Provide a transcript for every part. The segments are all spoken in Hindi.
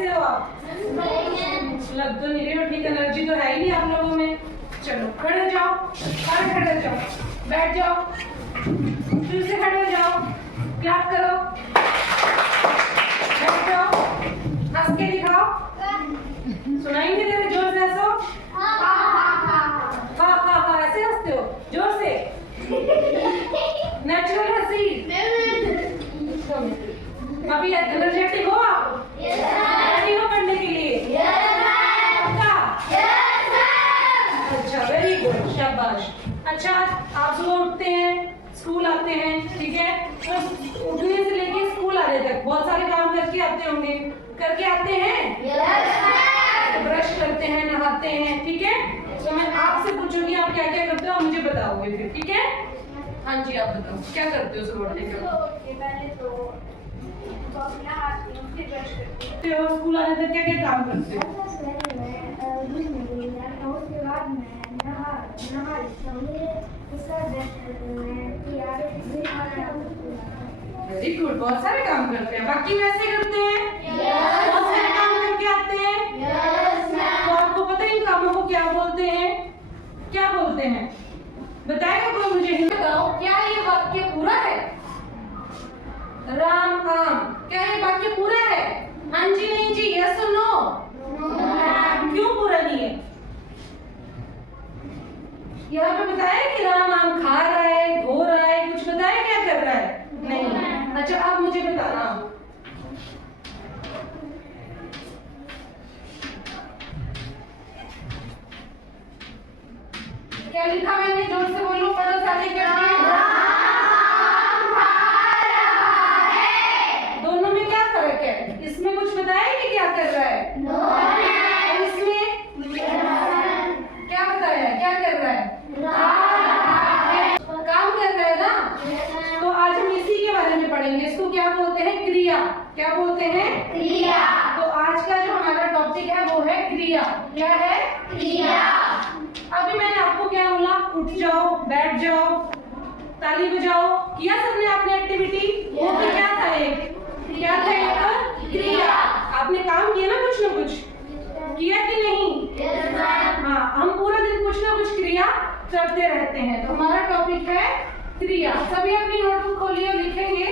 कैसे हो आप? लग तो नहीं रही हो ठीक, एनर्जी तो है ही नहीं आप लोगों में। चलो खड़े हो जाओ, सारे खड़े हो जाओ, बैठ जाओ, फिर से खड़े हो जाओ, क्लैप करो, बैठ जाओ, हंस के दिखाओ, सुनाई नहीं दे रहे, जोर से हंसो। हाँ ऐसे हंसते हो, जोर से, नेचुरल हंसी। अभी एनर्जेटिक हो आप? रेडी हो पढ़ने के लिए? पक्का? अच्छा, वेरी गुड, शाबाश। अच्छा, आप सुबह उठते हैं, स्कूल आते हैं, ठीक है? तो उठने से लेके स्कूल आने तक बहुत सारे काम करके आते होंगे, करके आते हैं? तो ब्रश करते हैं, नहाते हैं, ठीक है? तो मैं आपसे पूछूंगी आप क्या क्या करते हो, आप मुझे बताओगे फिर, ठीक है? हाँ जी, आप बताओ क्या करते हो सुबह उठने के बाद? स्कूल आने तक क्या क्या काम करते हो? वेरी गुड, बहुत सारे काम करते हैं। बाकी वैसे करते हैं? बहुत सारे काम करके आते हैं। तो आपको पता है इन कामों को क्या बोलते हैं? क्या बोलते हैं बताएगा कोई मुझे? बताओ, क्या ये वाक्य पूरा है? राम आम, क्या ये वाक्य पूरा है? हाँ जी, नहीं जी, यस और नो? क्यों पूरा नहीं है? यहाँ पे बताया कि राम आम खा रहा है, धो रहा है, कुछ बताया क्या कर रहा है? नहीं। अच्छा, अब मुझे बताना, क्या लिखा मैंने? जोर से बोलो, पढ़ो सारे करके। दोनों में क्या फर्क है? इसमें कुछ बताया कि क्या कर रहा है? और इसमें क्या बताया, क्या कर रहा है? काम कर रहा है ना? तो आज हम इसी के बारे में पढ़ेंगे। इसको क्या बोलते हैं? क्रिया। क्या बोलते हैं? क्रिया। तो आज का जो हमारा टॉपिक है वो है क्रिया। क्या है? क्रिया। अभी मैंने आपको क्या बोला? उठ जाओ, बैठ जाओ, ताली बजाओ, किया सबने आपने एक्टिविटी? वो तो क्या था? क्या था? एक क्रिया। आपने काम किया ना, कुछ ना कुछ किया कि नहीं? हाँ, हम पूरा दिन कुछ ना कुछ क्रिया करते रहते हैं। तो हमारा टॉपिक है क्रिया। सभी अपनी नोटबुक खोलिए और लिखेंगे।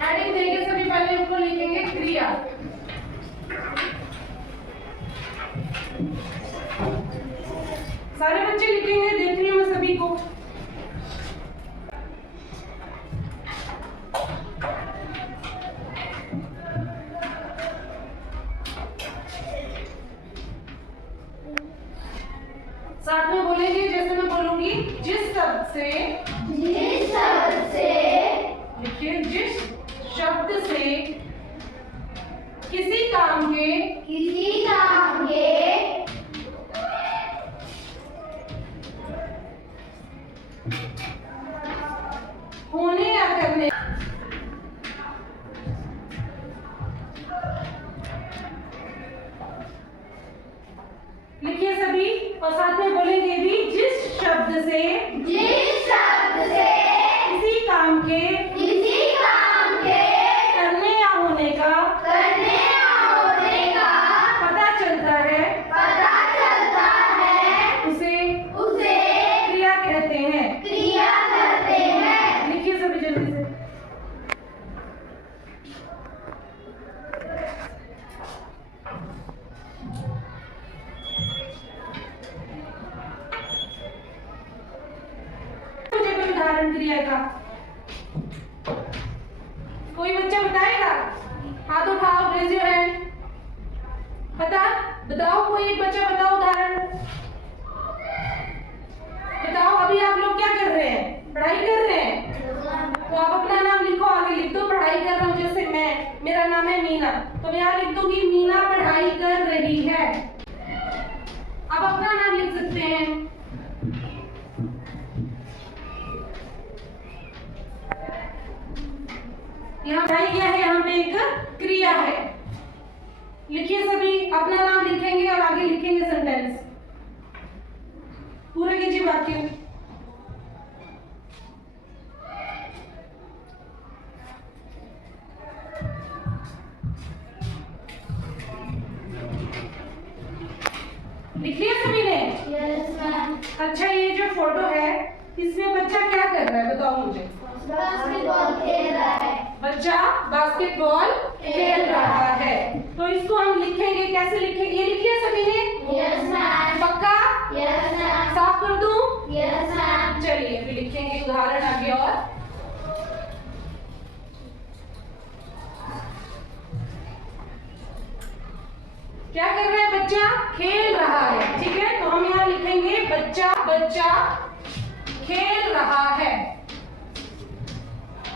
हेडिंग देंगे, सभी पहले उसको लिखेंगे क्रिया। सारे बच्चे लिखेंगे, देख रही हूँ मैं सभी को। साथ में बोलेंगे जैसे मैं बोलूंगी। जिस शब्द से लिखिए, जिस शब्द से किसी काम के होने या करने लिखिए सभी, और साथ में बोलेंगे भी। जिस शब्द से किसी काम के करने या होने का पता चलता है, उसे क्रिया कहते हैं। लिखिए सभी जल्दी से। मुझे कोई उदाहरण क्रिया का कोई बच्चा बताएगा? हाथ उठाओ, रेज योर हैंड। बताओ, कोई एक बच्चा बताओ उदाहरण। बताओ, अभी आप लोग क्या कर रहे हैं? पढ़ाई कर रहे हैं? तो आप अपना नाम लिखो, आगे लिख दो। पढ़ाई कर रहा हूँ, जैसे मेरा नाम है मीना, तो मैं यहाँ लिख दूंगी मीना पढ़ाई कर रही है। आप अपना नाम लिख सकते हैं। यहाँ पढ़ाई क्या है? यहाँ पे एक क्रिया है। लिखिए सभी। अपना नाम लिखेंगे और आगे लिखेंगे सेंटेंस। पूरा कीजिए वाक्य। लिख लिया सभी ने? Yes ma'am. अच्छा, ये जो फोटो है इसमें बच्चा क्या कर रहा है बताओ मुझे। बास्केटबॉल खेल रहा है। बच्चा बास्केटबॉल खेल रहा है। तो इसको हम लिखेंगे, कैसे लिखेंगे? ये लिखिए सभी ने? Yes ma'am. पक्का? Yes ma'am. साफ कर दूं? Yes ma'am. चलिए फिर लिखेंगे उदाहरण आगे। और क्या कर रहा है बच्चा? खेल रहा है। ठीक है, तो हम यहाँ लिखेंगे बच्चा खेल रहा है।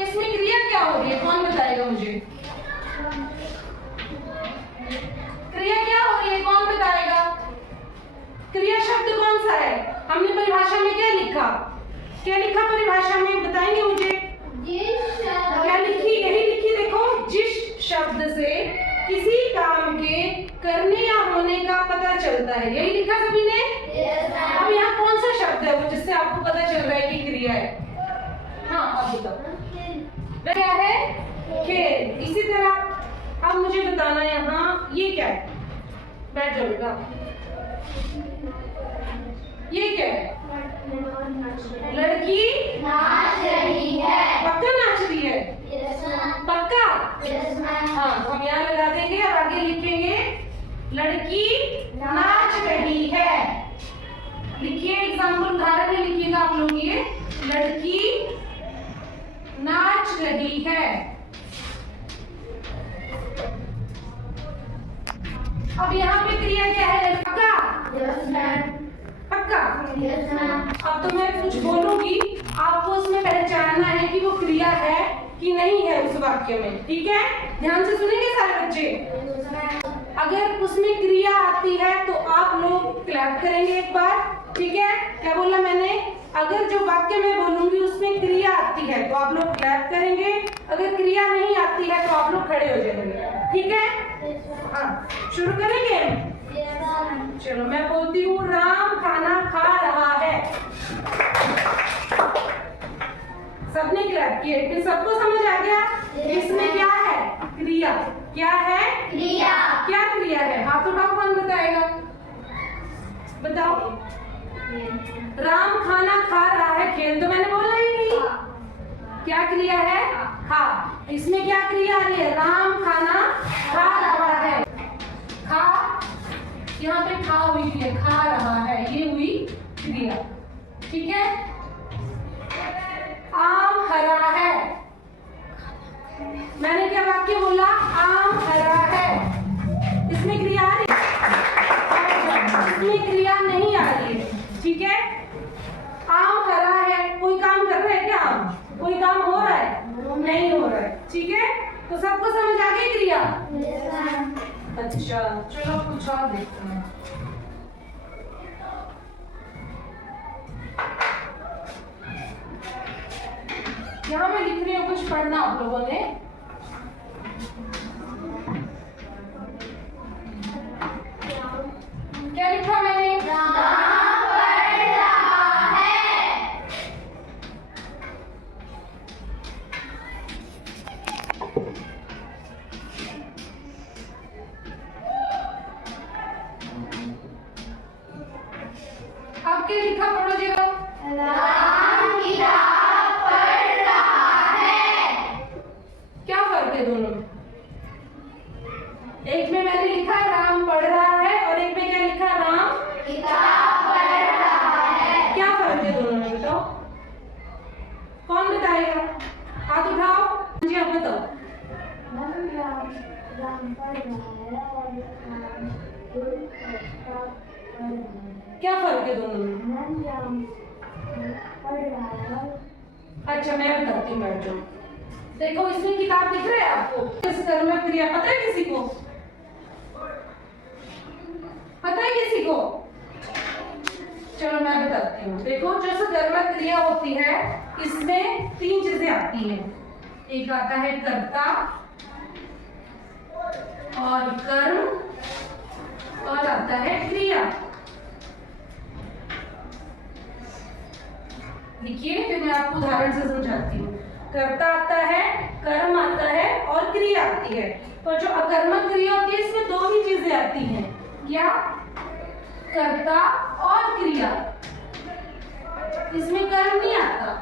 इसमें क्रिया क्या हो रही है? कौन बताएगा मुझे? क्रिया क्या हो रही है? कौन बताएगा? क्रिया शब्द कौन सा है? हमने परिभाषा में क्या लिखा? क्या लिखा परिभाषा में? बताएंगे मुझे? क्या लिखी? यही लिखी, देखो, जिस शब्द से किसी काम के करने या होने का पता चलता है। यही लिखा सभी ने? अब यहाँ कौन सा शब्द है वो जिससे आपको पता चल रहा है कि क्रिया है? हाँ, अब बताओ क्या है? खेल। इसी तरह अब मुझे बताना यहाँ ये क्या है? बैठ जाओ बेटा। ये क्या है? लड़की नाच रही है। पक्का नाच रही है? Yes ma'am. पक्का? Yes ma'am. हाँ, तो हम यहाँ लगा देंगे और आगे लिखेंगे लड़की नाच रही है। लिखिए, एग्जाम्पल उदाहरण में लिखिएगा आप लोग। ये लड़की नाच रही है। अब यहाँ पे क्रिया क्या है? पक्का? Yes ma'am. पक्का? Yes ma'am. अब तो मैं कुछ बोलूंगी, आपको उसमें पहचानना है कि वो क्रिया है कि नहीं है उस वाक्य में। ठीक है, ध्यान से सुनेंगे सारे बच्चे। अगर उसमें क्रिया आती है तो आप लोग क्लैप करेंगे एक बार। ठीक है, क्या बोला मैंने? अगर जो वाक्य मैं बोलूंगी उसमें क्रिया आती है तो आप लोग क्लैप करेंगे। अगर क्रिया नहीं आती है तो आप लोग खड़े हो जाएंगे। ठीक है, हाँ, शुरू करेंगे। चलो, मैं बोलती हूँ राम खाना खा रहा है। सबने क्लैप किए। फिर सबको समझ आ गया इसमें क्या है? क्रिया। क्या है? क्रिया। क्या क्रिया है? हाथ उठाओ, कौन बताएगा? बताओ। राम खाना खा रहा है। खेल तो मैंने बोला ही नहीं। क्या क्रिया है? खा। इसमें क्या क्रिया आ रही है? राम खाना खा रहा है। खा, यहाँ पे खा हुई है, खा रहा है, ये हुई क्रिया। ठीक है, आम हरा है। मैंने क्या वाक्य बोला? आम हरा है। इसमें क्रिया आ रही है? इसमें क्रिया नहीं आ रही है। ठीक है, आम हरा है। कोई काम कर रहा है क्या? आम कोई काम हो रहा है? नहीं हो रहा है। ठीक है, तो सबको समझ आ गई क्रिया? अच्छा, चलो कुछ और देखते हैं। यहाँ मैं लिख रही हूँ, कुछ पढ़ना आप लोगों ने। क्या लिखा मैंने? राम पढ़ रहा है। अब क्या लिखा? पढ़ो जरा। राम किताब पढ़ रहा है। क्या फर्क है दोनों में? एक में मैंने लिखा राम पढ़ रहा है और एक में क्या लिखा? राम किताब पढ़ रहा है। क्या फर्क है दोनों में? बताओ, कौन बताएगा? हाथ उठाओ जी, आप बताओ। राम पढ़ रहा है और क्या फर्क है दोनों में? राम पढ़ रहा है। अच्छा, मैं बताती हूँ, बैठ जाओ। देखो, इसमें किताब दिख रहा है आपको? किस कर्म क्रिया पता है किसी को? पता है किसी को? चलो मैं बताती हूँ। देखो, जो कर्म क्रिया होती है इसमें तीन चीजें आती हैं। एक आता है कर्ता और कर्म आता है क्रिया। लिखिए, फिर मैं आपको उदाहरण से समझाती हूँ। कर्ता आता है, कर्म आता है और क्रिया आती है। पर जो अकर्मक क्रिया होती है इसमें दो ही चीजें आती हैं। क्या? कर्ता और क्रिया। इसमें कर्म नहीं आता।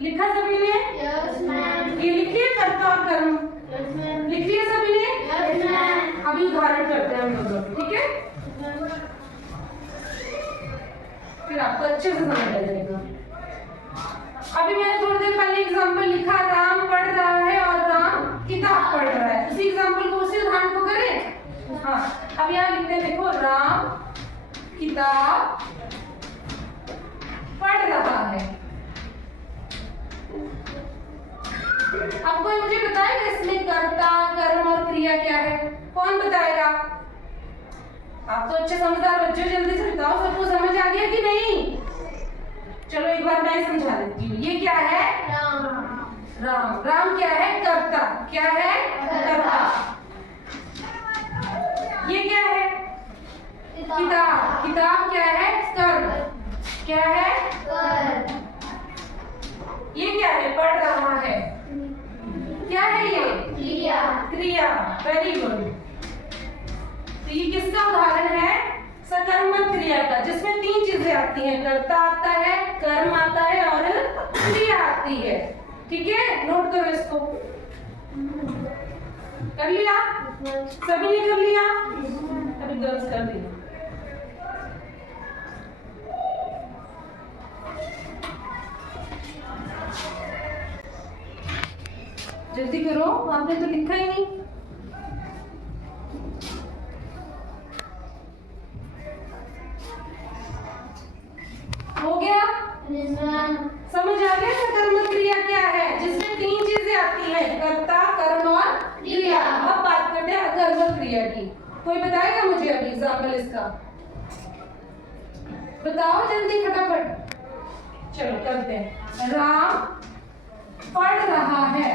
लिखा सभी ने? Yes, ma'am. ये लिखिए कर्ता और कर्म। Yes, ma'am. लिख लिया सभी ने? Yes, ma'am. अभी उदाहरण करते हैं हम लोग, ठीक है? फिर आपको अच्छे से समझ आ जाएगा। अभी मैंने थोड़ी देर पहले एग्जांपल लिखा, राम पढ़ रहा है और राम किताब पढ़ रहा है। उसी एग्जांपल को, उसी उदाहरण को करें। हाँ, अब यहाँ लिखते हैं, देखो, राम किताब पढ़ रहा है। अब कोई मुझे बताएगा इसमें कर्ता, कर्म और क्रिया क्या है? कौन बताएगा? आप तो अच्छे समझदार बच्चे, जल्दी से बताओ, सबको समझ आ गया कि नहीं? चलो एक बार मैं समझा देती हूँ। ये क्या है? राम. राम। राम क्या है? कर्ता। क्या है? कर्ता। ये क्या है? किताब। किताब क्या है? कर्म। क्या है? कर. ये क्या है? पढ़ रहा है। क्या है ये? क्रिया. क्रिया। Very good. तो ये किसका उदाहरण है? सकर्मक क्रिया का, जिसमें तीन चीजें आती हैं। कर्ता आता है, कर्म आता है और क्रिया आती है। ठीक है, नोट करो इसको। कर लिया? सभी ने कर लिया? अभी गर्ल्स कर दिया। जल्दी करो, आपने तो लिखा ही नहीं। हो गया? Yes, ma'am. समझ आ गया सकर्मक क्रिया क्या है, जिसमें तीन चीजें आती हैं, कर्ता, कर्म और क्रिया। अब बात करते हैं अकर्मक क्रिया की। कोई बताएगा मुझे अभी एग्जाम्पल इसका? बताओ जल्दी, फटाफट। चलो करते हैं। राम पढ़ रहा है।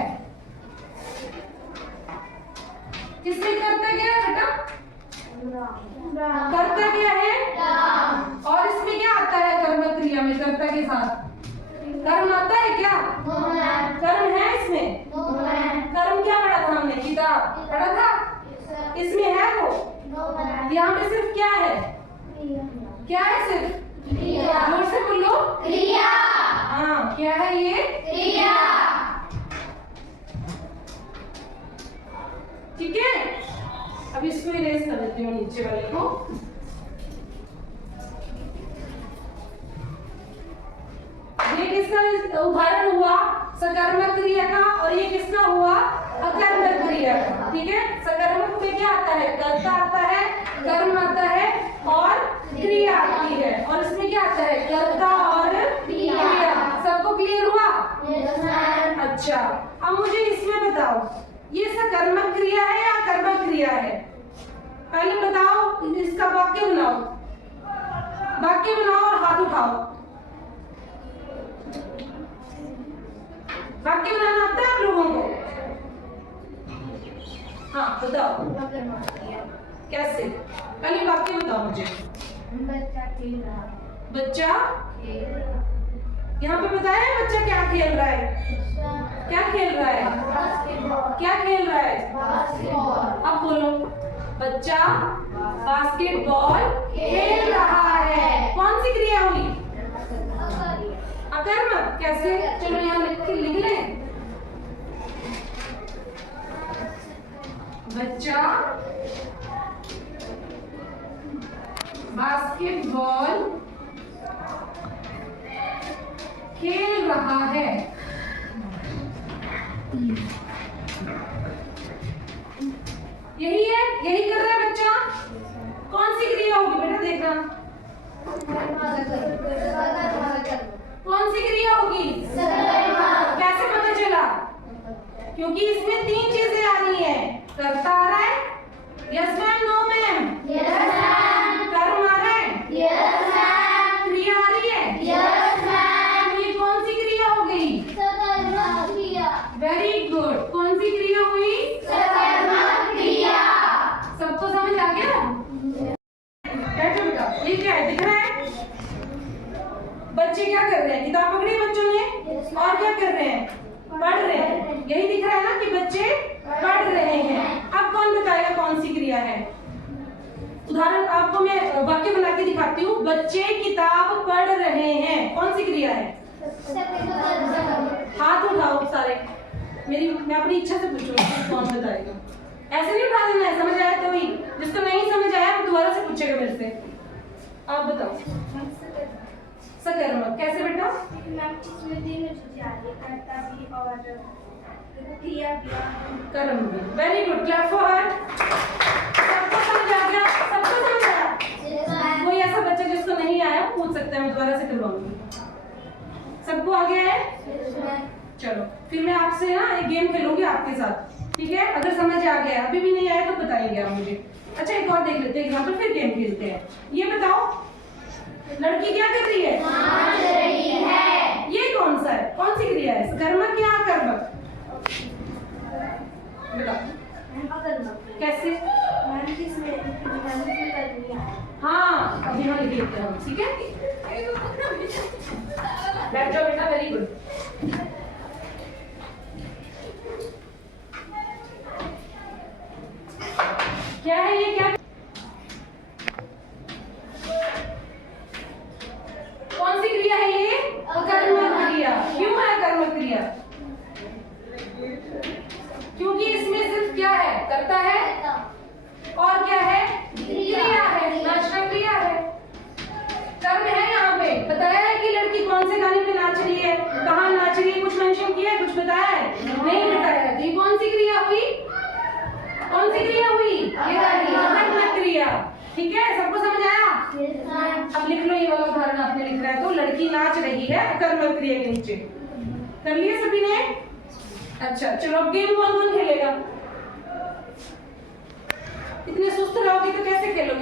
किसमें कर्ता क्या है बेटा? कर्ता क्या है? राम. और इसमें क्या आता है? कर्मक क्रिया में कर्ता के साथ कर्म आता है क्या? No, ma'am. कर्म है इसमें? No, ma'am. कर्म क्या पढ़ा था हमने? किताब पढ़ा था? Yes, sir. इसमें है वो? No, ma'am. यहाँ पे सिर्फ क्या है? क्रिया. क्या है सिर्फ? क्रिया. जोर से बोलो। क्रिया. हाँ, क्या है ये? क्रिया. ठीक है, अब इसको इरेज कर देती हूँ, नीचे वाले को। ये किसका उदाहरण हुआ? सकर्मक क्रिया का। और ये किसका हुआ? अकर्मक क्रिया का। ठीक है, सकर्मक में क्या आता है? कर्ता आता है, कर्म आता है और क्रिया आती है। और इसमें क्या आता है? कर्ता और क्रिया। सबको क्लियर हुआ? Yes, ma'am. अच्छा, अब मुझे इसमें बताओ, ये सकर्मक क्रिया है या कर्मक क्रिया है? पहले बताओ, इसका वाक्य बनाओ। वाक्य बनाओ और हाथ उठाओ। वाक्य बनाना आता है आप लोगों को? हाँ बताओ, कैसे? पहले वाक्य बताओ मुझे। बच्चा खेल रहा है. बच्चा, यहाँ पे बताया है बच्चा क्या खेल रहा है? क्या खेल रहा है? बास्केटबॉल. क्या खेल रहा है? बास्केटबॉल. अब बोलो, बच्चा बास्केटबॉल खेल रहा है। कौन सी क्रिया हुई? अकर्मक। कैसे? चलो यहाँ लिख लें। बच्चा बास्केटबॉल खेल रहा है। यही है, यही कर रहा है बच्चा। कौन सी क्रिया होगी बेटा? देखना, कौन सी क्रिया होगी? कैसे पता चला? क्योंकि इसमें तीन चीजें आ रही हैं। कर्ता आ रहा है? Yes ma'am, no ma'am? कर्म आ रहा है? क्रिया आ रही है? तो ये कौन सी क्रिया कर रहे हैं? किताब पकड़ी बच्चों ने और क्या कर रहे हैं? पढ़ रहे हैं। यही दिख रहा है ना कि बच्चे पढ़ रहे हैं। अब कौन बताएगा कौन सी क्रिया है? उदाहरण आपको मैं वाक्य बना के दिखाती हूँ। बच्चे किताब पढ़ रहे हैं, कौन सी क्रिया है? हाथ उठाओ सारे। मैं अपनी इच्छा से पूछूंगी कौन बताएगा। ऐसे नहीं उठा देना है, समझ आया तो ही। जिसको नहीं समझ आया वो दोबारा से पूछेगा मेरे से। आप बताओ। सकर्मक कैसे बेटा? इसमें तीनों चीजें आ रही है, कर्ता भी और क्रिया भी। कर्म भी। Very good, clap for her. सबको समझ आ गया? सबको समझ आया? कोई ऐसा बच्चा जिसको नहीं आया पूछ सकता है, मैं दोबारा से करवाऊंगी। सबको आ गया है? चलो फिर मैं आपसे ना एक गेम खेलूंगी आपके साथ, ठीक है? अगर समझ आ गया, अभी भी नहीं आया तो बताइए आप मुझे। अच्छा एक और देख लेते हैं एग्जाम्पल, फिर गेम खेलते हैं। ये बताओ, लड़की क्या कर रही है? नाच रही है। ये कौन सा है? कौन सी क्रिया है? कर्मक या अकर्मक? बताओ कैसे? हाँ अभी हम लिख लेते हैं, ठीक है? बैठ जाओ बेटा, वेरी गुड। क्या है ये? क्या कौन सी क्रिया है ये? अकर्मक क्रिया। क्यों है अकर्मक क्रिया? क्योंकि इसमें सिर्फ क्या है? करता है और क्या है? क्रिया है, नाचना क्रिया है। कर्म है यहाँ पे। बताया है कि लड़की कौन से गाने पे नाच रही है, कहाँ नाच रही है, कुछ मेंशन किया है, कुछ बताया है? नहीं बताया है। तो ये कौन सी क्रिया हुई? कौन सी क्रिया हुई? ये वाली अकर्मक क्रिया। ठीक है, सबको समझ आया? अब लिख लो, ये वाला उदाहरण आपने लिख रहा है। तो लड़की नाच रही है अकर्मक क्रिया के नीचे। कर लिए सभी ने? अच्छा चलो, अब गेम कौन कौन खेलेगा? इतने सुस्त रहोगे तो कैसे खेलोगे?